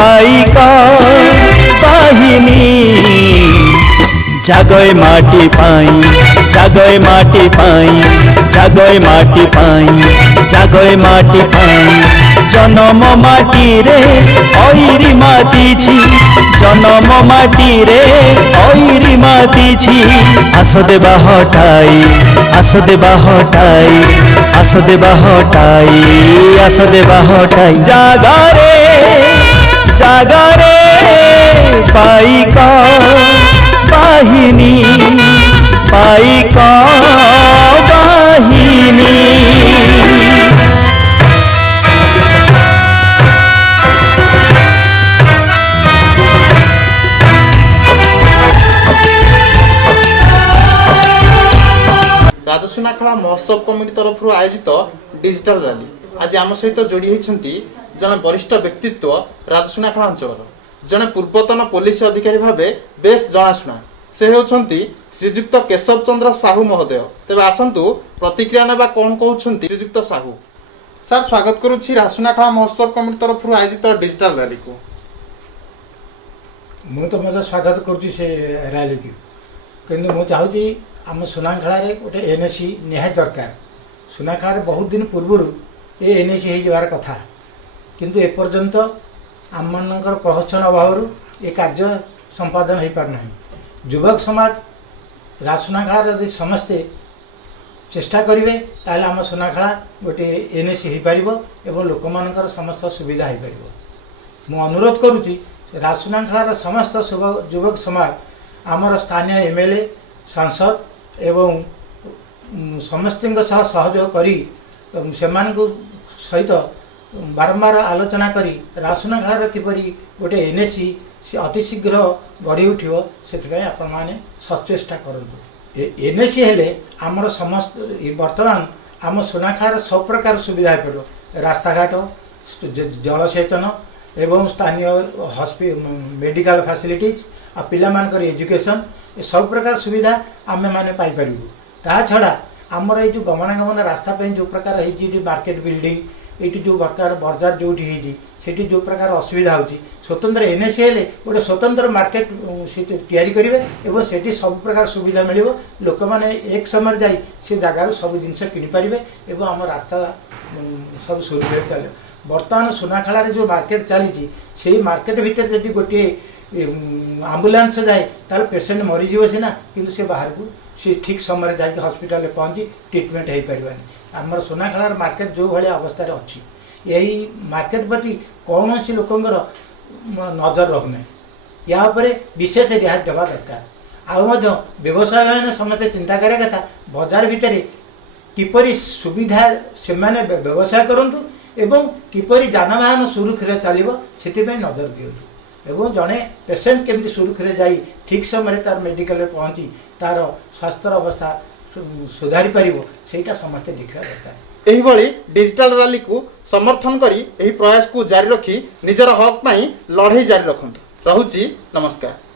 पाइक बाहिनी जागय माटी पाई जागय माटी पाई जागय माटी पाई जागय माटी पाई जन्म माटी रे ऐरी माटी छी जन्म माटी रे ऐरी माटी छी आस देबा हटाई आस देबा हटाई आस देबा हटाई आस देबा हटाई जागरे पाइक बाहिनी पाइक बाहिनी। राजसुनाखेला महोत्सव कमिटी तरफ आयोजित डिजिटल रैली आज आम सहित जोड़ी होती जड़े वरिष्ठ व्यक्तित्व राजसुनाखेला अंचल जड़े पूर्वतन पुलिस अधिकारी भाव बेस जनाशुना से होती श्रीजुक्त केशव चंद्र साहू महोदय। तेज आसतु प्रतिक्रिया ना कौन कहते श्रीजुक्त साहू सर स्वागत करुच्ची राजसुनाखेला महोत्सव कमिटी तरफ आयोजित डिजिटल रैली को मुझे स्वागत करुच्ची से रैली की किंतु मुझे चाहूँगी आम सुनाखेला गोटे एनएसी निहाय दरकार सुनाखेला बहुत दिन पूर्व ये एनएसी हो कथा किंतु एपर्यंत आम मानकर प्रहसन अभाव ये कार्य संपादन हो पारना युवक समाज राजसुनाखेला यदि समस्ते चेष्टा करेंगे ताल आम सुनाखेला गोटे एनएसी हो पार और लोक मानकर समस्त सुविधा हो पार। मु अनुरोध करुच्ची राजसुनाखेलार समस्त युवक समाज आमर स्थानीय एमएलए सांसद एवं समस्त सहयोग करी सहित बारंबार आलोचना करी राजसुनाखेलार किपरि गोटे एनएसी अति शीघ्र गढ़ी उठियो से आपण माने सचेष्टा करंतु। एनएसी हेले आमर समस्त वर्तमान आम सुनाखेलार सब प्रकार सुविधा पड़ो रास्ता घाट जलसेचन एवं स्थानीय मेडिकल फैसिलिटीज आ पिला मानकर एजुकेशन ये सब प्रकार सुविधा आम मैंने पाइपर। ता छड़ा आमर ये जो गमनागमन रास्ता जो प्रकार है मार्केट बिल्डिंग ये जो प्रकार बजार जो जो प्रकार असुविधा होती स्वतंत्र एनएसी हेले गोटे स्वतंत्र मार्केट तैयारी करेंगे और से सब प्रकार सुविधा मिल लोक मैंने एक समय जाई से जगार सब जिनस किनीपारे और आम रास्ता सब सुरक्षित चले। बर्तमान सुनाखेला जो मार्केट चली से मार्केट भितर जब गोटे आम्बुलांस जाए ताल पेसेंट मरीज सीना किंतु से बाहर को सी ठीक समय जाकि हॉस्पिटल पहुँची ट्रिटमेंट हो पारानी आमर सुनाखेलार मार्केट जो भाई अवस्था अच्छी यही मार्केट प्रति कौन सी लोकंर नजर रखना या विशेष रिहाती देवा दरकार आउ व्यवसाय मैंने समस्त चिंता करा कथा बजार भितर किपरि सुविधा से व्यवसाय करूँ एवं किपरि जानवाहन सुरक्षित चलो से नजर दिंतु एवं जड़े पेसेंट केमती सुरक्षित जाई ठीक समय तार मेडिकल पहुँची तार स्वास्थ्य अवस्था सुधारी पारिबो सेटा समस्ते देखा दरकार। एहिभଳି डिजिटल रैली को समर्थन करी एही प्रयास को जारी रखी निजर हक पाई लड़ाई जारी रखंतु। रहुची नमस्कार।